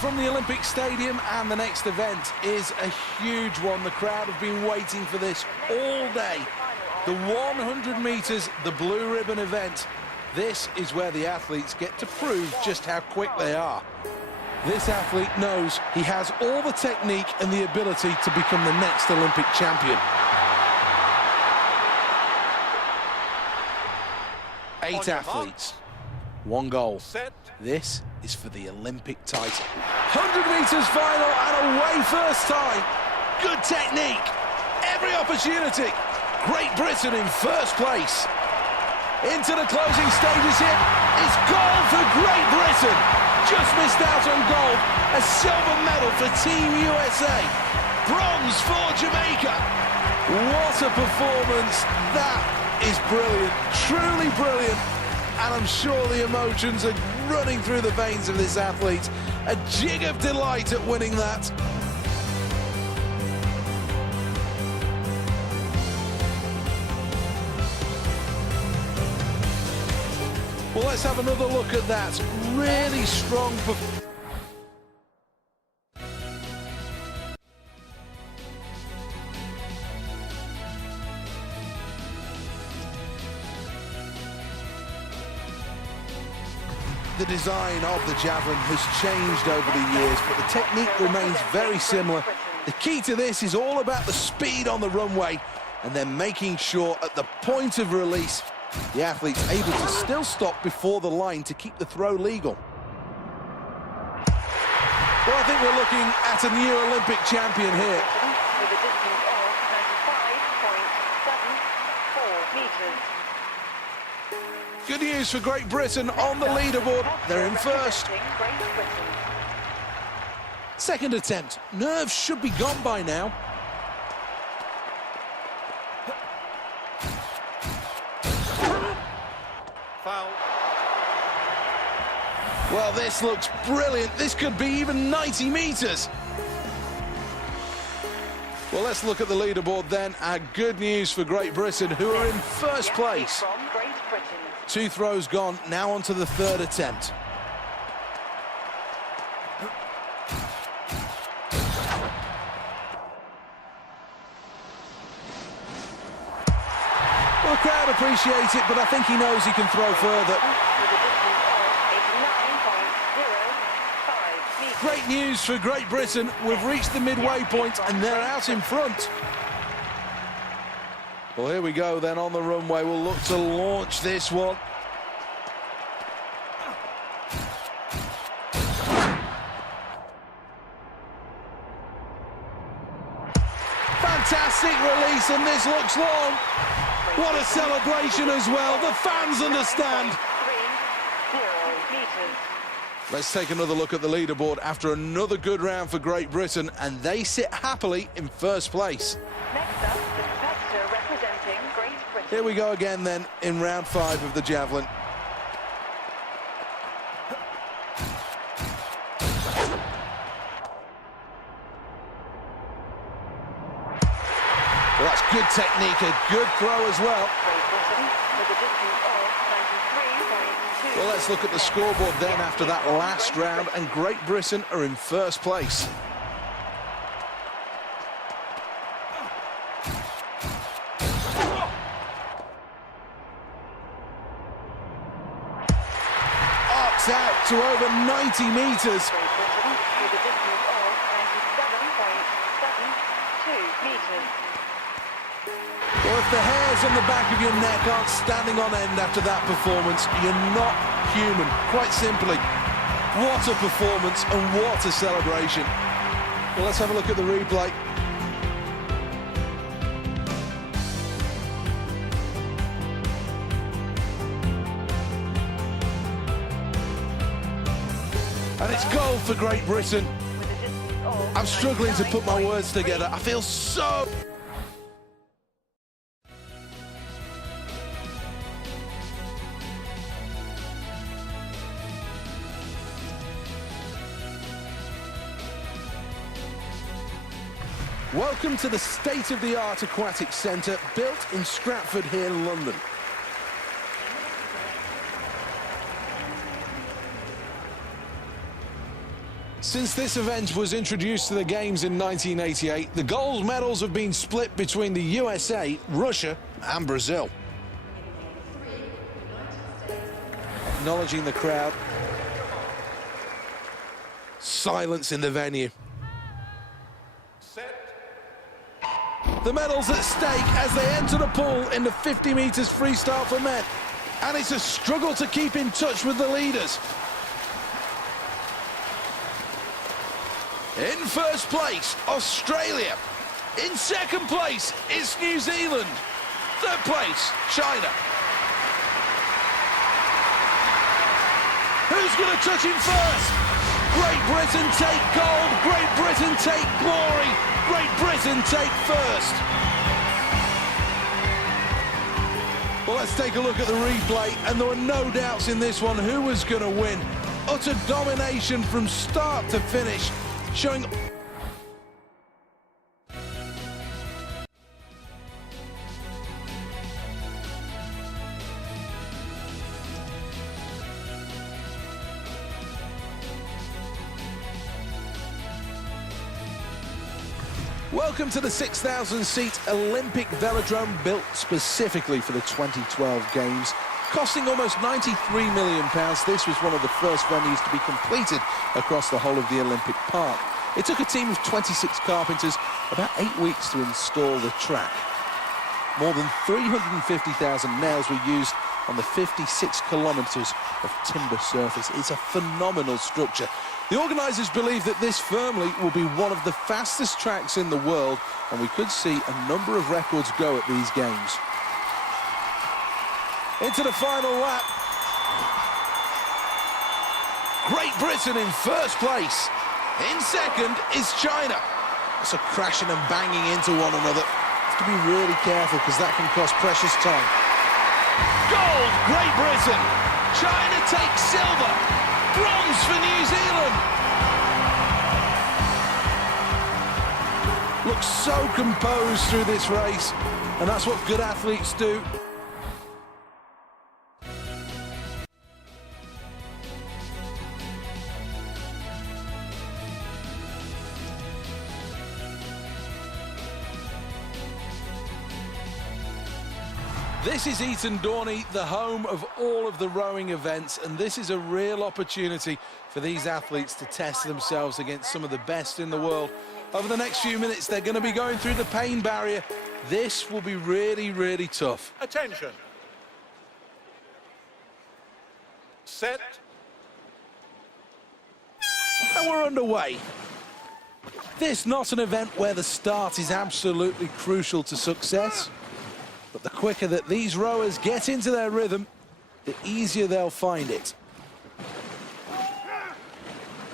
from the Olympic Stadium, and the next event is a huge one. The crowd have been waiting for this all day. The 100 metres, the blue ribbon event. This is where the athletes get to prove just how quick they are. This athlete knows he has all the technique and the ability to become the next Olympic champion. 8 athletes, 1 goal. This is for the Olympic title. 100 metres final and away first time. Good technique, every opportunity. Great Britain in first place. Into the closing stages here. It's goal for Great Britain. Just missed out on gold. A silver medal for Team USA. Bronze for Jamaica. What a performance. That is brilliant, truly brilliant. And I'm sure the emotions are running through the veins of this athlete. A jig of delight at winning that. Well, let's have another look at that. Really strong performance. The design of the javelin has changed over the years, but the technique remains very similar. The key to this is all about the speed on the runway and then making sure at the point of release the athlete's able to still stop before the line to keep the throw legal. Well, I think we're looking at a new Olympic champion here. With a distance of 95.74 metres. Good news for Great Britain on the leaderboard. They're in first. Second attempt. Nerves should be gone by now. Foul. Well, this looks brilliant. This could be even 90 metres. Well, let's look at the leaderboard then. Good news for Great Britain, who are in first place. 2 throws gone, now on to the third attempt. Well, the crowd appreciates it, but I think he knows he can throw further. Great news for Great Britain. We've reached the midway point and they're out in front. Well, here we go then on the runway. We'll look to launch this one. Fantastic release, and this looks long. What a celebration as well. The fans understand. Let's take another look at the leaderboard after another good round for Great Britain, and they sit happily in first place. Next up, the competitor representing Great Britain. Here we go again then in round 5 of the javelin. Well, that's good technique, a good throw as well. Great Britain with a distance of 93.2. Well, let's look at the scoreboard then after that last round, and Great Britain are in first place. Arcs out to over 90 metres. Great Britain with a distance of 97.72 metres. Well, if the hairs on the back of your neck aren't standing on end after that performance, you're not human, quite simply. What a performance and what a celebration. Well, let's have a look at the replay. And it's goal for Great Britain. With a distance of I'm struggling to put my words together. I feel so... Welcome to the state-of-the-art aquatic centre built in Stratford here in London. Since this event was introduced to the Games in 1988, the gold medals have been split between the USA, Russia and Brazil. Acknowledging the crowd. Silence in the venue. The medals at stake as they enter the pool in the 50 metres freestyle for men. And it's a struggle to keep in touch with the leaders. In first place, Australia. In second place is New Zealand. Third place, China. Who's going to touch him first? Great Britain take gold, Great Britain take glory, Great Britain take first. Well, let's take a look at the replay, and there were no doubts in this one who was going to win. Utter domination from start to finish, showing... Welcome to the 6,000-seat Olympic velodrome built specifically for the 2012 Games. Costing almost £93 million, this was one of the first venues to be completed across the whole of the Olympic Park. It took a team of 26 carpenters about 8 weeks to install the track. More than 350,000 nails were used on the 56 kilometres of timber surface. It's a phenomenal structure. The organisers believe that this firmly will be one of the fastest tracks in the world, and we could see a number of records go at these Games. Into the final lap. Great Britain in first place. In second is China. It's a crashing and banging into one another. Have to be really careful because that can cost precious time. Gold, Great Britain. China takes silver. Bronze for New Zealand. Looks so composed through this race, and that's what good athletes do. This is Eton Dorney, the home of all of the rowing events, and this is a real opportunity for these athletes to test themselves against some of the best in the world. Over the next few minutes, they're going to be going through the pain barrier. This will be really, really tough. Attention. Set. And we're underway. This not an event where the start is absolutely crucial to success. But the quicker that these rowers get into their rhythm, the easier they'll find it.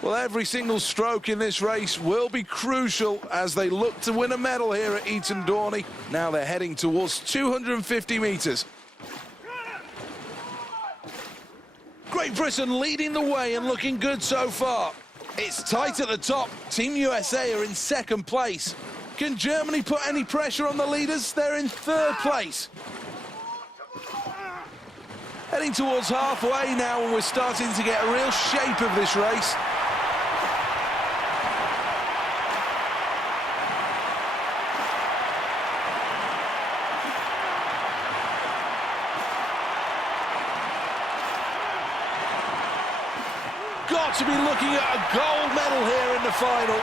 Well, every single stroke in this race will be crucial as they look to win a medal here at Eton Dorney. Now they're heading towards 250 metres. Great Britain leading the way and looking good so far. It's tight at the top. Team USA are in second place. Can Germany put any pressure on the leaders? They're in third place. Heading towards halfway now, and we're starting to get a real shape of this race. Got to be looking at a gold medal here in the final.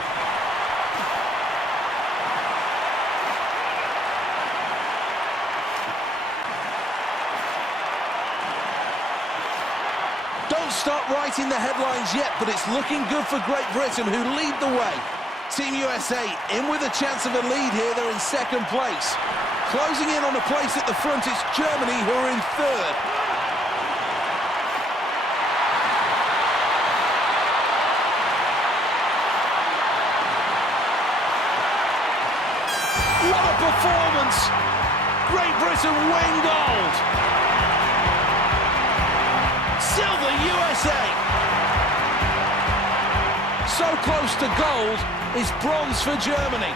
Don't start writing the headlines yet, but it's looking good for Great Britain, who lead the way. Team USA in with a chance of a lead here. They're in second place. Closing in on a place at the front, it's Germany who are in third. What a performance! Great Britain win gold! Silver USA! So close to gold is bronze for Germany.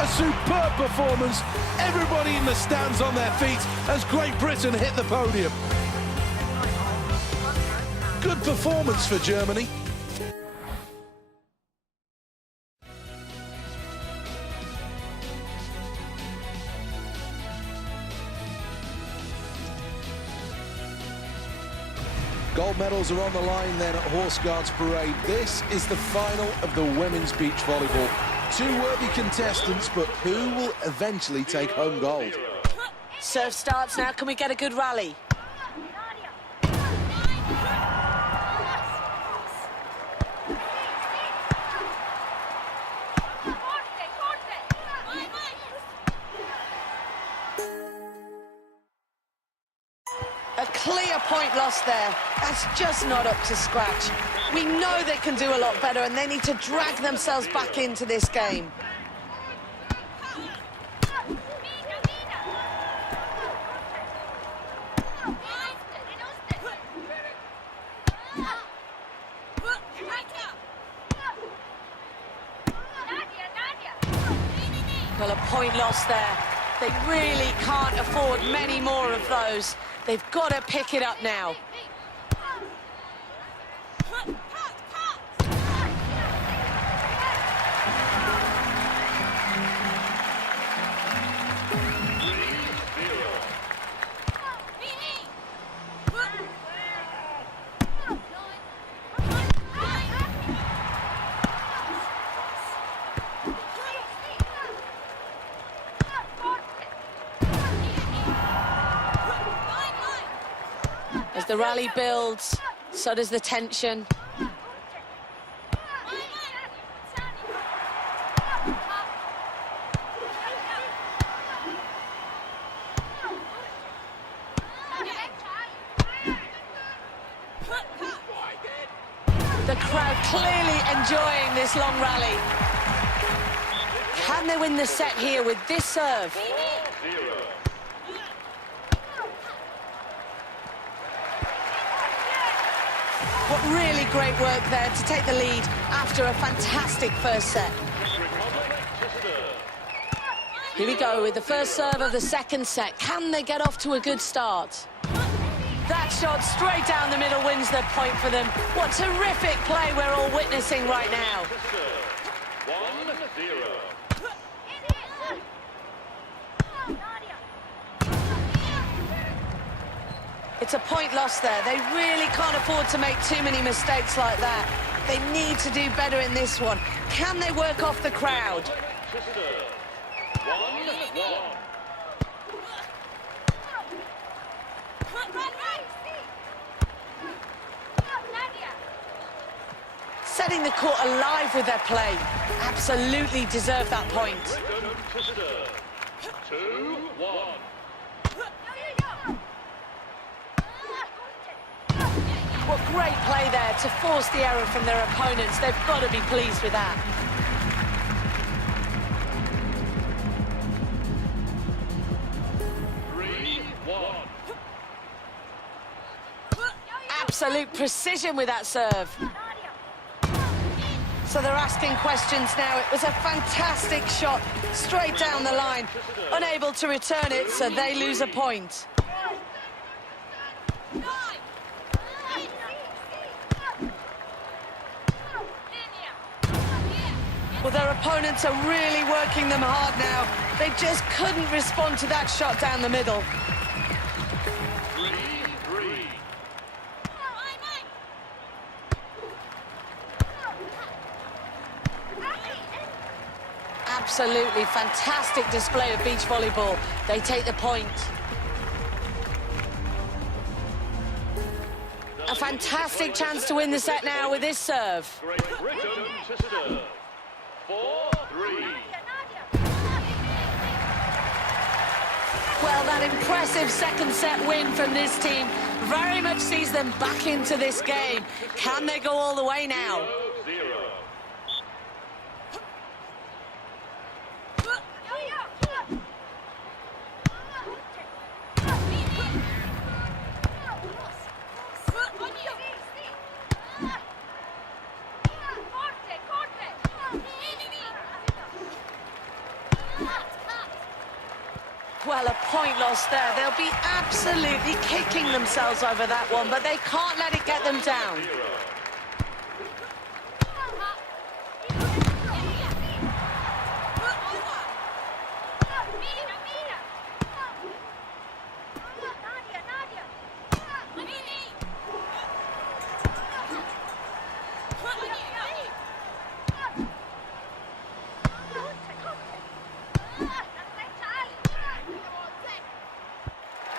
A superb performance. Everybody in the stands on their feet as Great Britain hit the podium. Good performance for Germany. Gold medals are on the line then at Horse Guards Parade. This is the final of the women's beach volleyball. Two worthy contestants, but who will eventually take home gold? Serve starts now. Can we get a good rally? A clear point lost there. That's just not up to scratch. We know they can do a lot better and they need to drag themselves back into this game. Well, a point lost there. They really can't afford many more of those. They've got to pick it up now. As the rally builds, so does the tension. The crowd clearly enjoying this long rally. Can they win the set here with this serve? But really great work there to take the lead after a fantastic first set. Here we go with the first serve of the second set. Can they get off to a good start? That shot straight down the middle wins the point for them. What terrific play we're all witnessing right now. 1-0. It's a point lost there. They really can't afford to make too many mistakes like that. They need to do better in this one. Can they work off the crowd? 1-1. Setting the court alive with their play. Absolutely deserve that point. 2-1. What great play there to force the error from their opponents. They've got to be pleased with that. Absolute precision with that serve. So they're asking questions now. It was a fantastic shot, straight down the line. Unable to return it, so they lose a point. Well, their opponents are really working them hard now. They just couldn't respond to that shot down the middle. 3-3. Absolutely fantastic display of beach volleyball. They take the point. A fantastic chance to win the set now with this serve. Great Britain to serve. 4-3. Well, that impressive second set win from this team very much sees them back into this game. Can they go all the way now? 0-0. point lost there. They'll be absolutely kicking themselves over that one, but they can't let it get them down.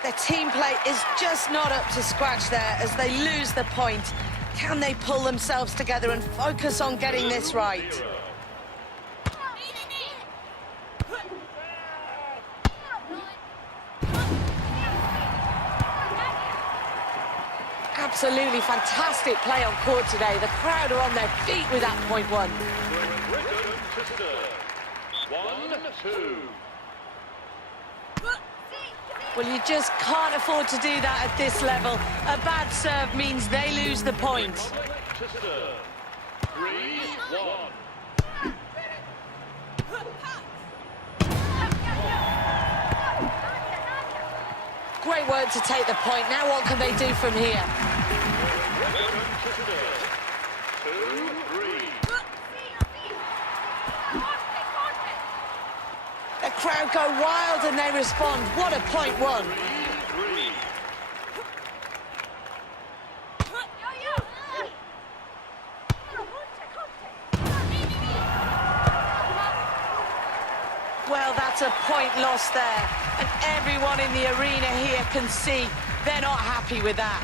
Their team play is just not up to scratch there as they lose the point. Can they pull themselves together and focus on getting this right? Absolutely fantastic play on court today. The crowd are on their feet with that point one. Britain, 1-2. Well, you just can't afford to do that at this level. A bad serve means they lose the point. 3-1. Great work to take the point. Now what can they do from here? 2-3. The crowd go wild and they respond. What a point one. 3. Well, that's a point lost there. And everyone in the arena here can see they're not happy with that.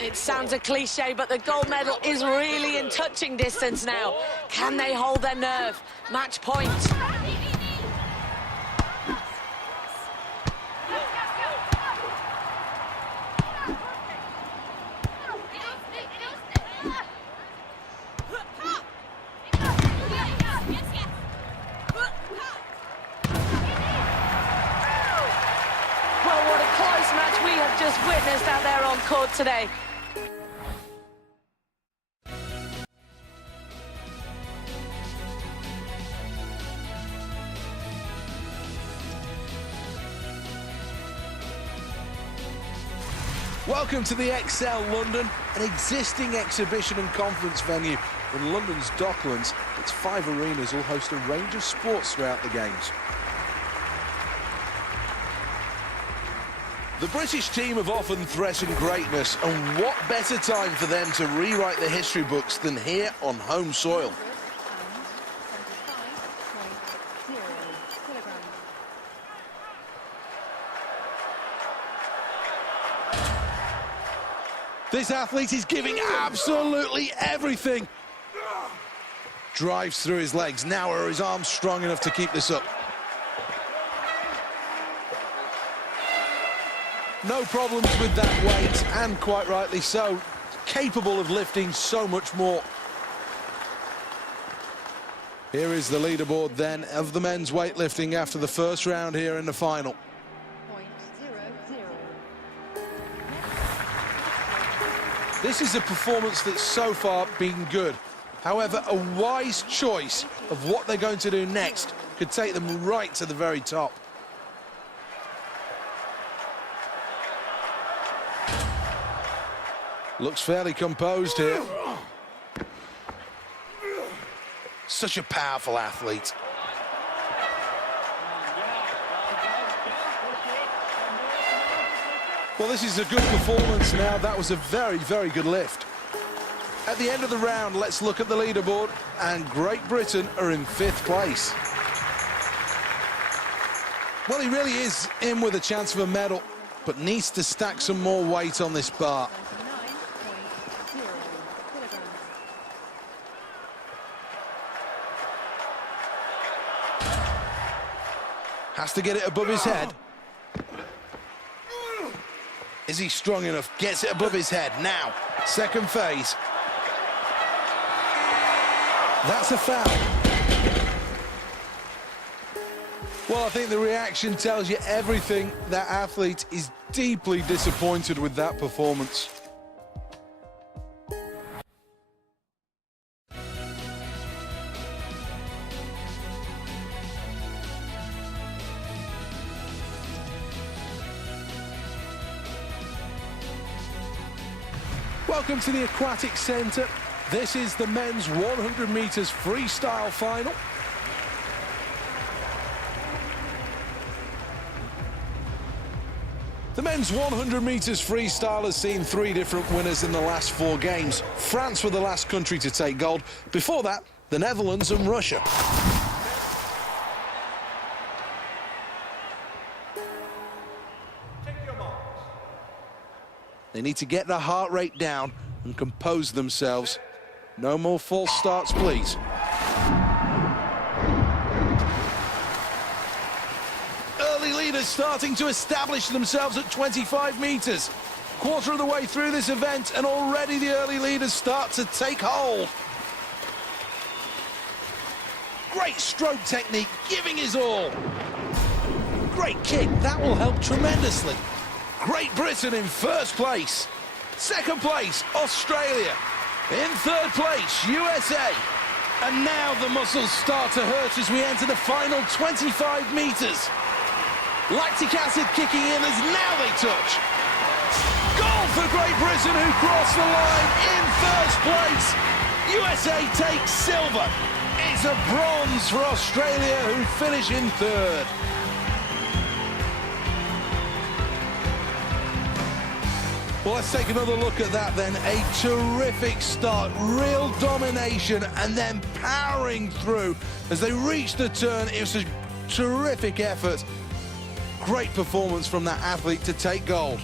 It sounds a cliche, but the gold medal is really in touching distance now. Can they hold their nerve? Match point. Well, what a close match we have just witnessed out there on court today. Welcome to the XL London, an existing exhibition and conference venue in London's Docklands. Its 5 arenas will host a range of sports throughout the games. The British team have often threatened greatness, and what better time for them to rewrite the history books than here on home soil. This athlete is giving absolutely everything. Drives through his legs. Now are his arms strong enough to keep this up? No problems with that weight, and quite rightly so. Capable of lifting so much more. Here is the leaderboard then of the men's weightlifting after the first round here in the final. This is a performance that's so far been good. However, a wise choice of what they're going to do next could take them right to the very top. Looks fairly composed here. Such a powerful athlete. Well, this is a good performance now. That was a very, very good lift. At the end of the round, let's look at the leaderboard, and Great Britain are in 5th place. Well, he really is in with a chance of a medal, but needs to stack some more weight on this bar. Has to get it above his head. Is he strong enough? Gets it above his head. Now, second phase. That's a foul. Well, I think the reaction tells you everything. That athlete is deeply disappointed with that performance. Welcome to the Aquatic Centre. This is the men's 100 metres freestyle final. The men's 100 metres freestyle has seen 3 different winners in the last 4 games. France were the last country to take gold. Before that, the Netherlands and Russia. They need to get their heart rate down and compose themselves. No more false starts, please. Early leaders starting to establish themselves at 25 metres. Quarter of the way through this event, and already the early leaders start to take hold. Great stroke technique, giving his all. Great kick, that will help tremendously. Great Britain in first place. Second place, Australia. In third place, USA. And now the muscles start to hurt as we enter the final 25 metres. Lactic acid kicking in as now they touch. Goal for Great Britain, who crossed the line in first place. USA takes silver. It's a bronze for Australia, who finish in third. Well, let's take another look at that then. A terrific start, real domination, and then powering through as they reached the turn. It was a terrific effort. Great performance from that athlete to take gold.